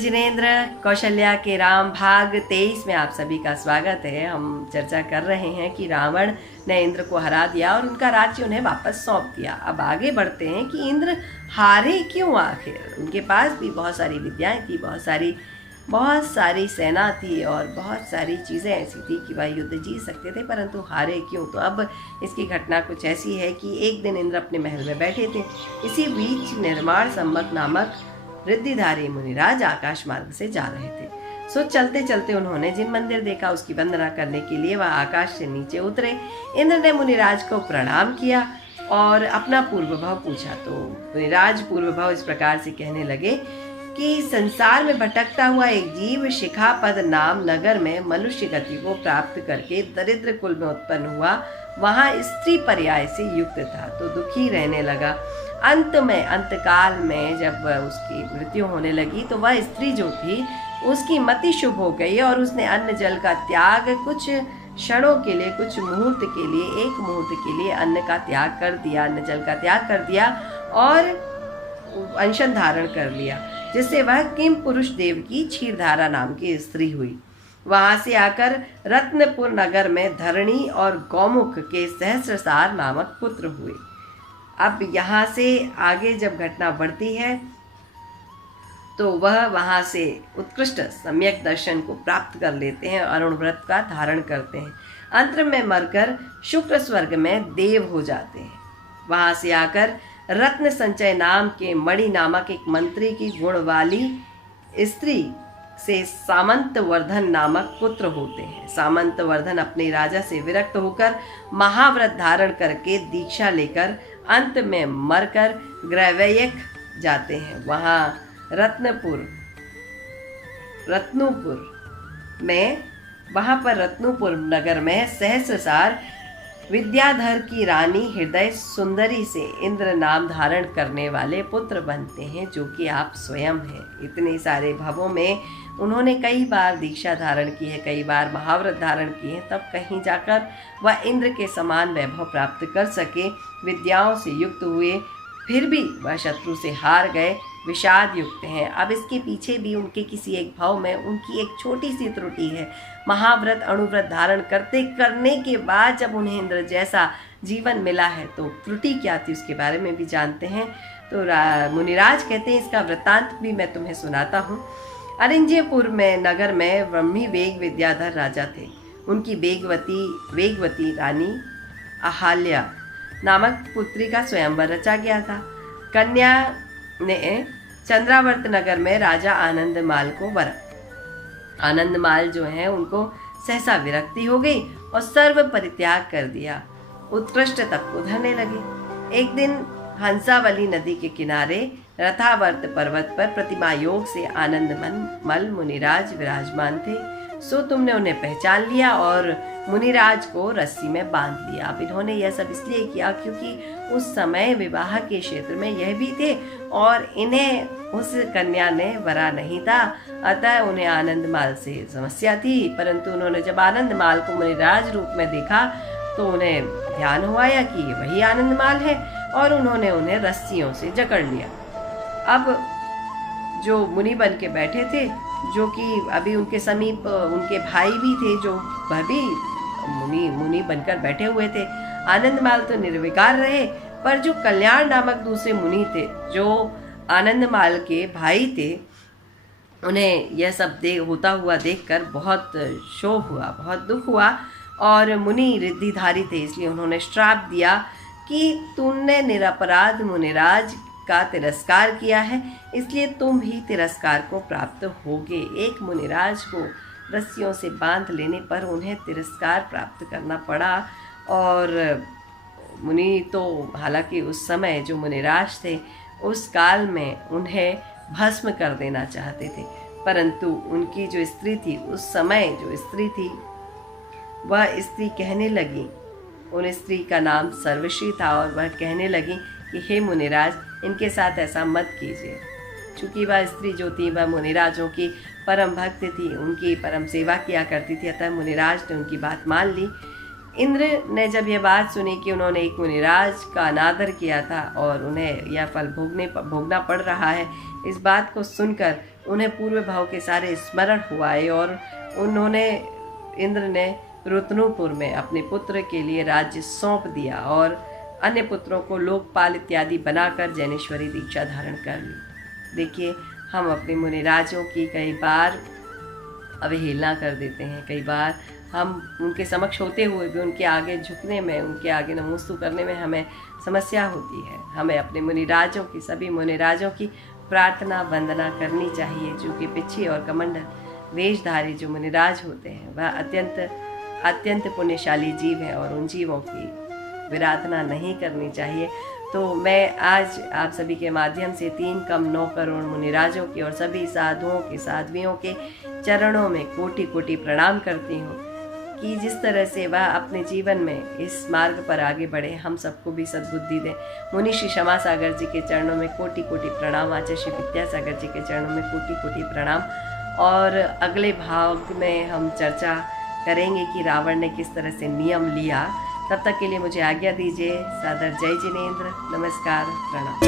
जिनेंद्र कौशल्या के राम भाग 23 में आप सभी का स्वागत है। हम चर्चा कर रहे हैं कि रावण ने इंद्र को हरा दिया और उनका राज्य उन्हें वापस सौंप दिया। अब आगे बढ़ते हैं कि इंद्र हारे क्यों आखिर। उनके पास भी बहुत सारी विद्याएं थी, बहुत सारी सेना थी और बहुत सारी चीज़ें ऐसी थी कि वह युद्ध जीत सकते थे, परंतु हारे क्यों। तो अब इसकी घटना कुछ ऐसी है कि एक दिन इंद्र अपने महल में बैठे थे। इसी बीच निर्माण सम्मक नामक रिद्धिधारी मुनिराज आकाश मार्ग से जा रहे थे। सो चलते चलते उन्होंने जिन मंदिर देखा उसकी वंदना करने के लिए वह आकाश से नीचे उतरे। इंद्र ने मुनिराज को प्रणाम किया और अपना पूर्वभाव पूछा। तो मुनिराज पूर्वभाव इस प्रकार से कहने लगे कि संसार में भटकता हुआ एक जीव शिखापद नाम नगर में मनुष्य गति को प्राप्त करके दरिद्र कुल में उत्पन्न हुआ। वहां स्त्री पर्याय से युक्त था तो दुखी रहने लगा। अंतकाल में जब उसकी मृत्यु होने लगी तो वह स्त्री जो थी उसकी मति शुभ हो गई और उसने अन्न जल का त्याग कुछ क्षणों के लिए, कुछ मुहूर्त के लिए, एक मुहूर्त के लिए अन्न का त्याग कर दिया, अन्न जल का त्याग कर दिया और अनशन धारण कर लिया, जिससे वह किम पुरुष देव की क्षीरधारा नाम की स्त्री हुई। वहां से आकर रत्नपुर नगर में धरणी और गौमुख के सहस्रसार नामक पुत्र हुए। अब यहाँ से आगे जब घटना बढ़ती है तो वह वहाँ से उत्कृष्ट सम्यक दर्शन को प्राप्त कर लेते हैं, अरुण व्रत का धारण करते हैं। अंत में मरकर शुक्र स्वर्ग में देव हो जाते हैं। वहाँ से आकर रत्न संचय नाम के मणि नामक एक मंत्री की गुण वाली स्त्री से सामंतवर्धन नामक पुत्र होते हैं। सामंतवर्धन अपने राजा से विरक्त होकर महाव्रत धारण करके दीक्षा लेकर अंत में मरकर ग्रैवयक जाते हैं। वहाँ रत्नपुर नगर में सहस्रसार विद्याधर की रानी हृदय सुंदरी से इंद्र नाम धारण करने वाले पुत्र बनते हैं, जो कि आप स्वयं हैं। इतने सारे भवों में उन्होंने कई बार दीक्षा धारण की है, कई बार महाव्रत धारण किए हैं, तब कहीं जाकर वह इंद्र के समान वैभव प्राप्त कर सके। विद्याओं से युक्त हुए फिर भी वह शत्रु से हार गए, विषाद युक्त हैं। अब इसके पीछे भी उनके किसी एक भाव में उनकी एक छोटी सी त्रुटि है। महाव्रत अणुव्रत धारण करने के बाद जब उन्हें इंद्र जैसा जीवन मिला है तो त्रुटि क्या थी उसके बारे में भी जानते हैं। तो मुनिराज कहते हैं, इसका वृत्तांत भी मैं तुम्हें सुनाता हूँ। अरिंजयपुर में नगर में ब्रह्मी वेग विद्याधर राजा थे। उनकी वेगवती रानी अहाल्या नामक पुत्री का स्वयंवर रचा गया था। कन्या ने चंद्रावर्त नगर में राजा आनंदमाल को वरा। आनंदमाल जो है उनको सहसा विरक्ति हो गई और सर्व परित्याग कर दिया। उत्कृष्ट तप को धरने लगे। एक दिन हंसावली नदी के किनारे रथावर्त पर्वत पर प्रतिमा योग से आनंदमल मुनिराज विराजमान थे। सो तुमने उन्हें पहचान लिया और मुनिराज को रस्सी में बांध लिया। अब इन्होंने यह सब इसलिए किया क्योंकि उस समय विवाह के क्षेत्र में यह भी थे और इन्हें उस कन्या ने वरा नहीं था, अतः उन्हें आनंदमाल से समस्या थी। परंतु उन्होंने जब आनंदमाल को मुनिराज रूप में देखा तो उन्हें ध्यान हुआ कि वही आनंदमाल है और उन्होंने उन्हें रस्सियों से जकड़ लिया। अब जो मुनि बन के बैठे थे, जो कि अभी उनके समीप उनके भाई भी थे, जो वह भी मुनि बनकर बैठे हुए थे। आनंदमाल तो निर्विकार रहे, पर जो कल्याण नामक दूसरे मुनि थे, जो आनंदमाल के भाई थे, उन्हें यह सब होता हुआ देखकर बहुत शोक हुआ, बहुत दुख हुआ। और मुनि रिद्धिधारी थे, इसलिए उन्होंने श्राप दिया कि तुमने निरपराध मुनिराज का तिरस्कार किया है, इसलिए तुम भी तिरस्कार को प्राप्त होगे। एक मुनिराज को रस्सियों से बांध लेने पर उन्हें तिरस्कार प्राप्त करना पड़ा। और मुनि तो हालांकि उस समय जो मुनिराज थे उस काल में उन्हें भस्म कर देना चाहते थे, परंतु उनकी जो स्त्री थी, उस समय जो स्त्री थी, वह स्त्री कहने लगी, उन स्त्री का नाम सर्वश्री था, और वह कहने लगी कि हे मुनिराज, इनके साथ ऐसा मत कीजिए। चूँकि वह स्त्री जो थी वह मुनिराजों की परम भक्त थी, उनकी परम सेवा किया करती थी, अतः मुनिराज ने उनकी बात मान ली। इंद्र ने जब यह बात सुनी कि उन्होंने एक मुनिराज का अनादर किया था और उन्हें यह फल भोगना पड़ रहा है, इस बात को सुनकर उन्हें पूर्व भाव के सारे स्मरण हुआए और उन्होंने इंद्र ने रुतनुपुर में अपने पुत्र के लिए राज्य सौंप दिया और अन्य पुत्रों को लोकपाल इत्यादि बनाकर जैनेश्वरी दीक्षा धारण कर ली। देखिए, हम अपने मुनिराजों की कई बार अवहेलना कर देते हैं, कई बार हम उनके समक्ष होते हुए भी उनके आगे झुकने में, उनके आगे नमोस्तु करने में हमें समस्या होती है। हमें अपने मुनिराजों की, सभी मुनिराजों की प्रार्थना वंदना करनी चाहिए। जो कि पिछी और कमंडल वेशधारी जो मुनिराज होते हैं वह अत्यंत पुण्यशाली जीव हैं और उन जीवों की विराधना नहीं करनी चाहिए। तो मैं आज आप सभी के माध्यम से 3 कम 9 करोड़ मुनिराजों की और सभी साधुओं के, साध्वियों के चरणों में कोटि कोटि प्रणाम करती हूँ कि जिस तरह से वह अपने जीवन में इस मार्ग पर आगे बढ़े, हम सबको भी सद्बुद्धि दें। मुनि श्री क्षमा सागर जी के चरणों में कोटि कोटि प्रणाम, आचार्य श्री विद्यासागर जी के चरणों में कोटि कोटि प्रणाम। और अगले भाग में हम चर्चा करेंगे कि रावण ने किस तरह से नियम लिया। तब तक के लिए मुझे आज्ञा दीजिए। सादर जय जिनेंद्र, नमस्कार, प्रणाम।